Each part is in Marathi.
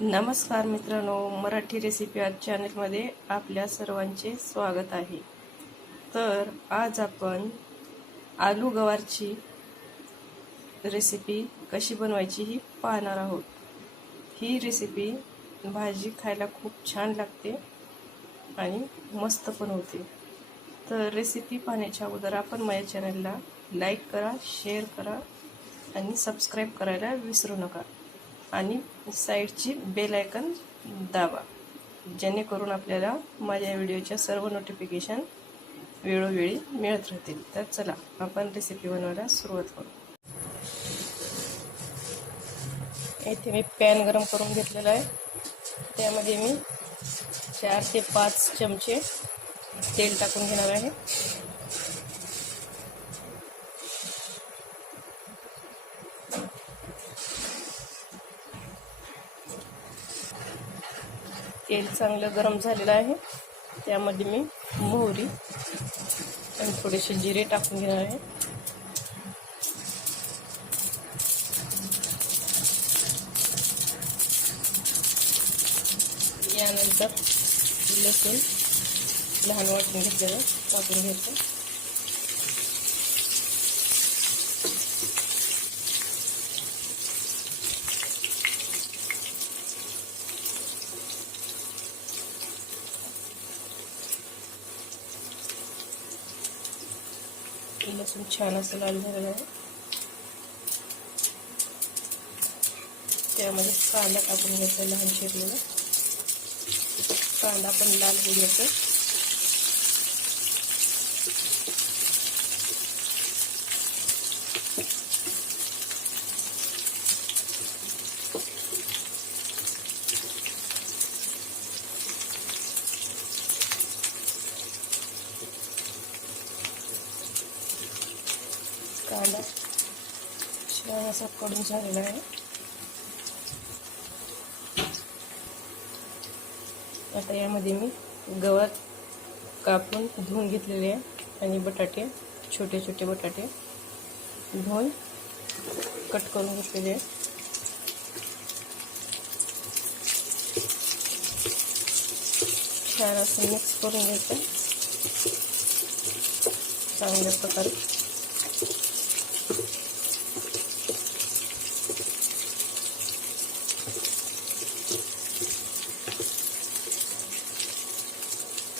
नमस्कार मित्रांनो मराठी रेसिपी आज चॅनलमध्ये आपल्या सर्वांचे स्वागत आहे. तर आज आपण आलू गवारची रेसिपी कशी बनवायची ही पाहणार आहोत. ही रेसिपी भाजी खायला खूप छान लागते आणि मस्त पण होते. तर रेसिपी पाहण्याच्या अगोदर आपण माझ्या चॅनलला लाईक करा शेअर करा आणि सबस्क्राईब करायला विसरू नका. आणि साईडची बेल आयकन दाबा. जेणेकरून आपल्याला माझ्या व्हिडिओच्या सर्व नोटिफिकेशन वेळोवेळी मिळत राहतील. तर चला आपण रेसिपी बनवायला सुरुवात करू. इथे मी पॅन गरम करून घेतलेला आहे. त्यामध्ये मी चार ते पाच चमचे तेल टाकून घेणार आहे. तेल चांगलं गरम झालेलं आहे. त्यामध्ये मी मोहरी आणि थोडेसे जिरे टाकून घेणार आहे. यानंतर लसूण लहान वाटून घेतलेलं वाटून घ्यायचं लसूण छान असं लाल झालेलं आहे. त्यामध्ये कांदा टाकून घ्यायचा लहान शिरलेला. कांदा पण लाल होईल असा कडून झालेला आहे आता यामध्ये मी गवत कापून धुवून घेतलेले आहे आणि बटाटे छोटे छोटे बटाटे. धुवून कट करून घेतलेले आहे. छान असं मिक्स करून घ्यायचं चांगल्या प्रकारे.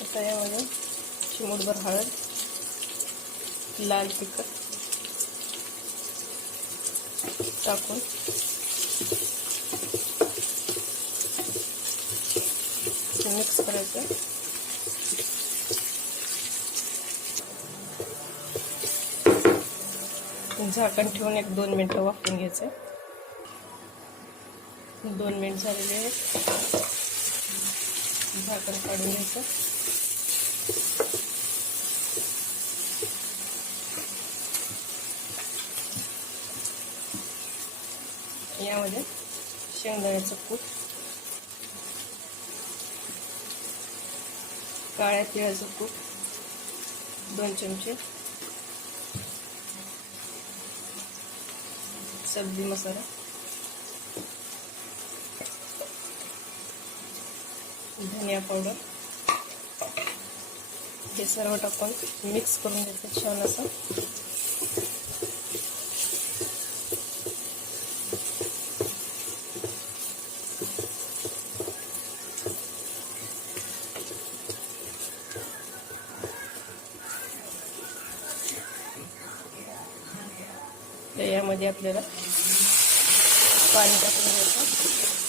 आता यामध्ये चिमूटभर हळद लाल तिखट टाकून. मिक्स करायचं. झाकण ठेवून एक दोन मिनटं वाफवून घ्यायचं दोन मिनिट झालेले आहेत. झाकण काढून घ्यायचं. यामध्ये शेंगदाण्याचं कूट काळ्या तिळाचं कूट दोन चमचे सब्जी मसाला धनिया पावडर हे सर्व टाकून मिक्स करून घेते छान असं. तर यामध्ये आपल्याला पाणी टाकून घ्यायचं.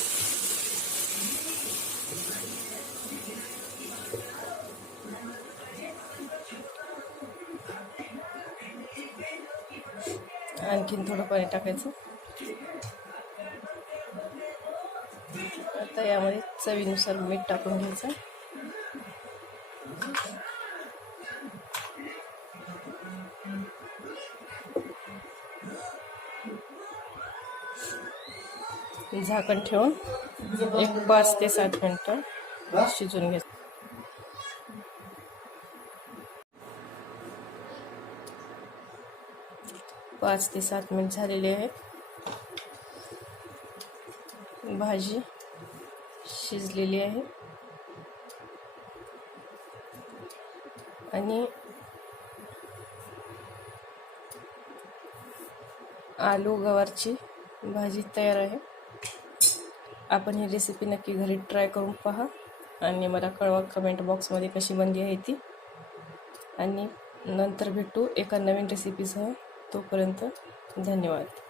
आणखीन थोडं पाणी टाकायचं. आता यामध्ये चवीनुसार मीठ टाकून घ्यायचं. झाकण ठेवून एक पाच ते सात मिनटं शिजून घ्यायचं. पाच ते सात मिनिट झालेले आहेत. भाजी शिजलेली आहे. आणि आलू गवारची भाजी तयार आहे. आपण ही रेसिपी नक्की घरी ट्राय करून पहा आणि मला कळवा कमेंट बॉक्समध्ये कशी बनली आहे ती. आणि नंतर भेटू एका नवीन रेसिपीसह तोपर्यंत धन्यवाद.